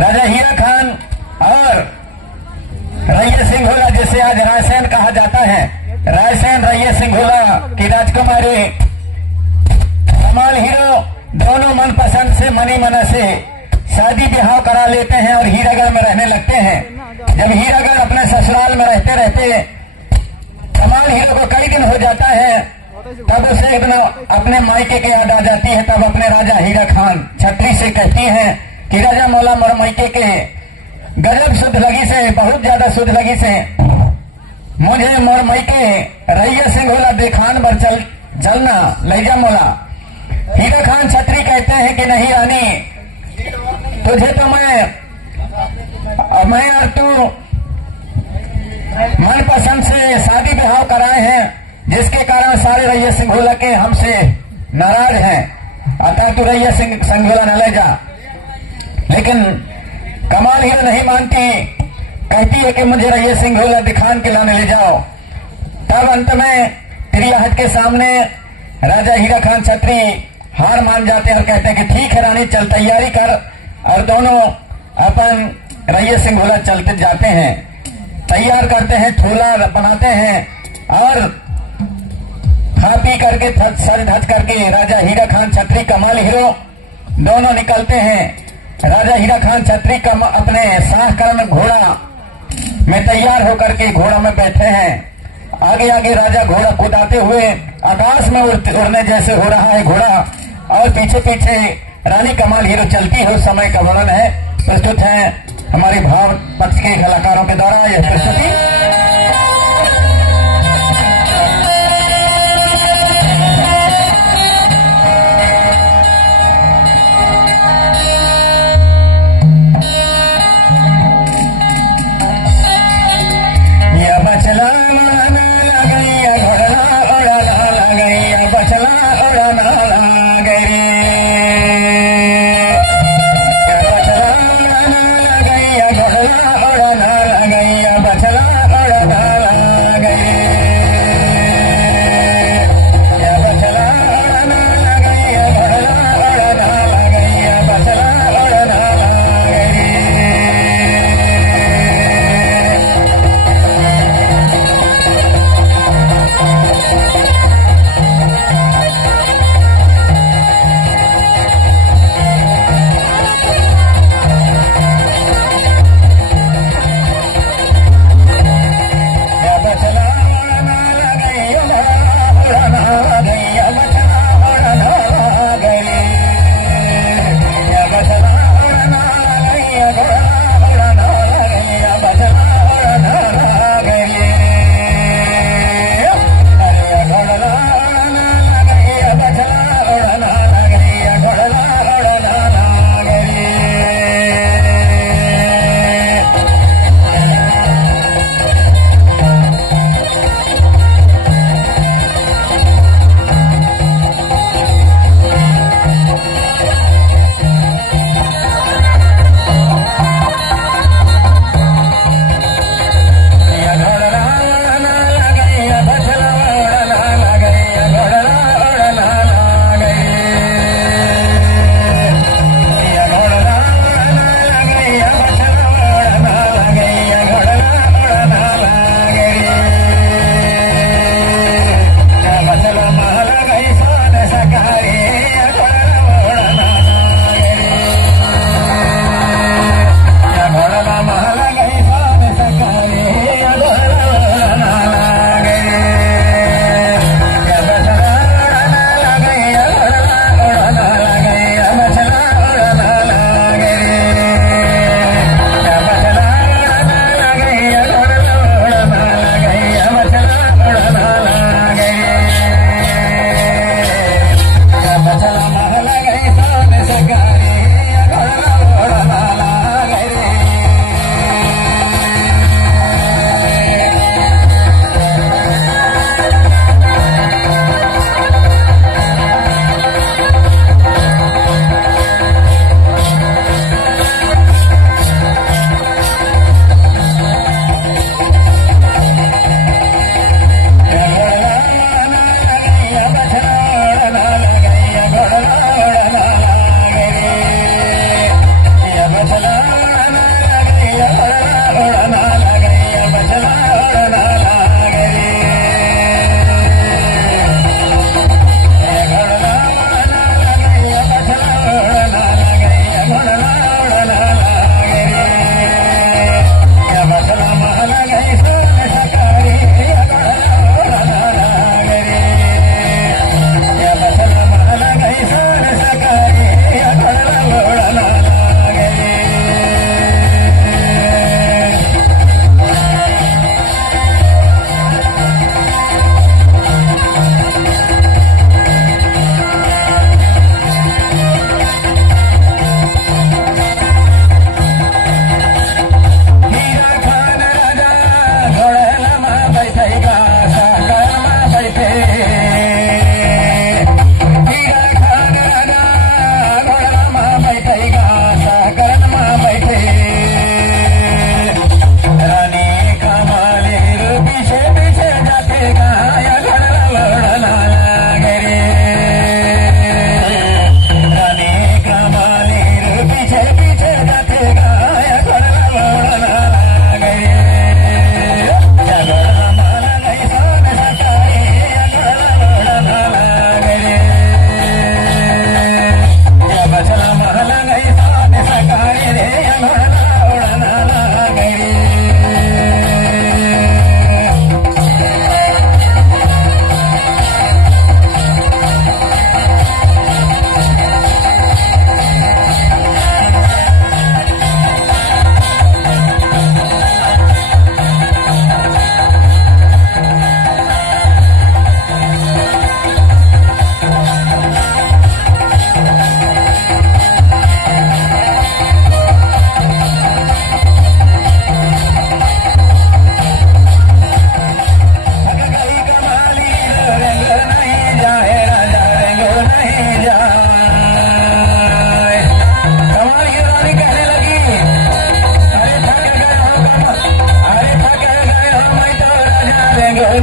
राजा हीरा खान और रैया सिंघोला, जिसे आज रायसेन कहा जाता है, रायसेन रैया सिंघोला की राजकुमारी कमाल हीरो दोनों मनपसंद से मनी मना से शादी ब्याह करा लेते हैं और हीरागढ़ में रहने लगते हैं। जब हीरागढ़ अपने ससुराल में रहते रहते कमाल हीरो को कई दिन हो जाता है, तब उसे एक दिन अपने मायके की याद आ जाती है। तब अपने राजा हीरा खान छत्री से कहती हैं कि राजा मौला मोर मायके के गजब शुद्ध लगी से, बहुत ज्यादा शुद्ध लगी से, मुझे मोर मायके रैया सिंघोला देखान बर चलना ले जा मौला। हीरा खान छत्री कहते हैं कि नहीं रानी, तुझे तो मैं और तू मनपसंद से शादी ब्याह कराए हैं, जिसके कारण सारे रैया सिंघोला के हमसे नाराज हैं, अतः तू रैया सिंघोला न ले जा। लेकिन कमाल हीरो नहीं मानती, कहती है कि मुझे रैया सिंघोला दिखान के लाने ले जाओ। तब अंत में त्रियाहट के सामने राजा हीरा खान छत्री हार मान जाते हैं और कहते हैं कि ठीक है रानी, चल तैयारी कर। और दोनों अपन रैया सिंघोला चलते जाते हैं, तैयार करते हैं, ठोला बनाते हैं और खा पी करके सज धज करके राजा हीरा खान छत्री कमाल हीरो दोनों निकलते हैं। राजा हीरा खान छत्री अपने शाह करण घोड़ा में तैयार होकर के घोड़ा में बैठे हैं। आगे आगे राजा घोड़ा कुदाते हुए आकाश में उड़ने जैसे हो रहा है घोड़ा, और पीछे पीछे रानी कमाल हीरो चलती है। उस समय का वर्णन है, प्रस्तुत है हमारे भाव पक्ष के कलाकारों के द्वारा यह प्रस्तुति। बचला उड़ाना लगैया घोड़ना उड़ाना लगैया, बचला उड़ाना लगैया, बचला उड़ाना लगैया घोड़ना उड़ाना लगैया, बचला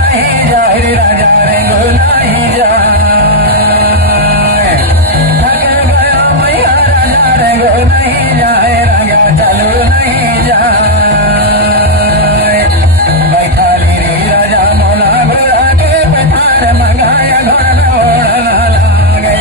नहीं जाए राजा रेंगो नहीं जाए थक गया मैया राजा रेंगो नहीं जाए राजा चलो नहीं जाए बैठा ली रे राजा मौला घोड़ा के पठार मंगाया घोड़ा ओढ़ना लागे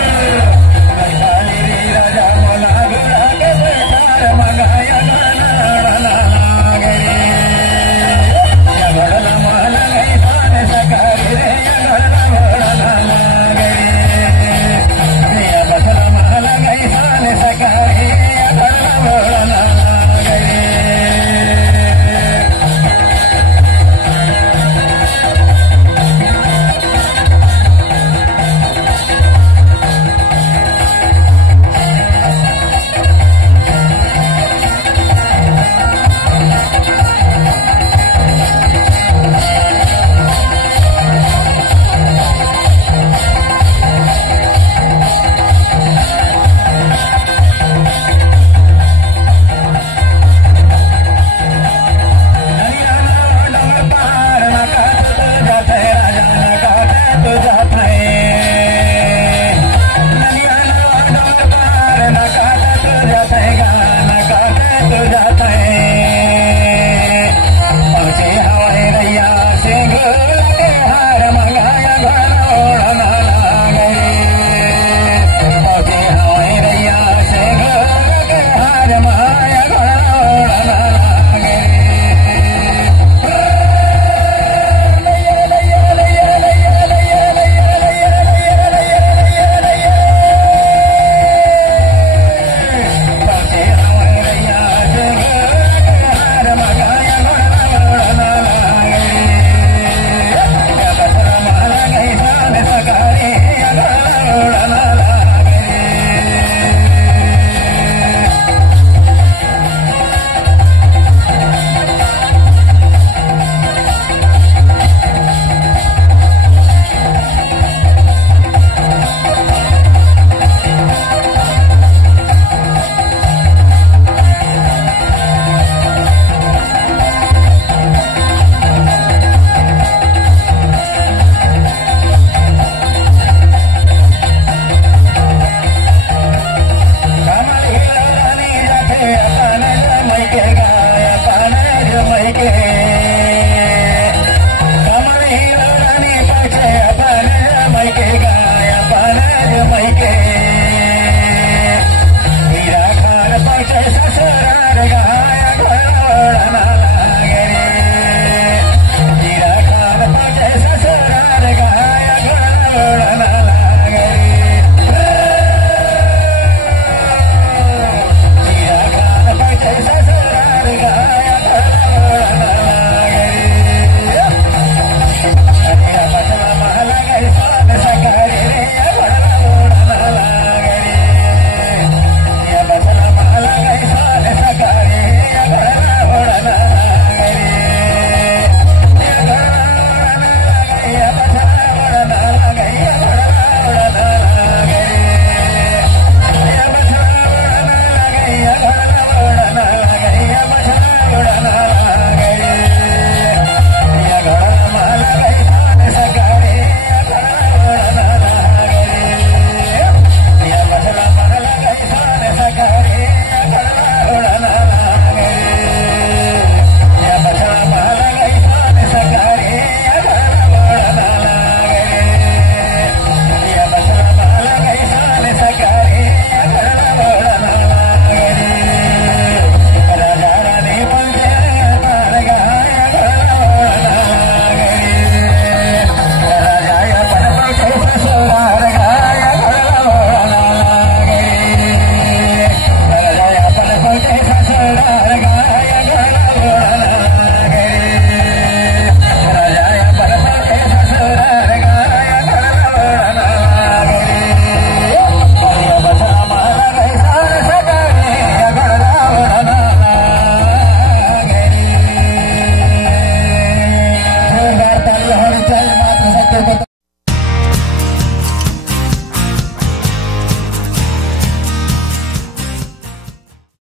बैठा ली रे राजा मौला घोड़ा के पठार मंगाया घोड़ा ओढ़ना लागे घोड़ा माला गई थान सकारी रे घोड़ा ओढ़ना लागे बसला माला गई थान सकारी घोड़ा ओढ़ना लागे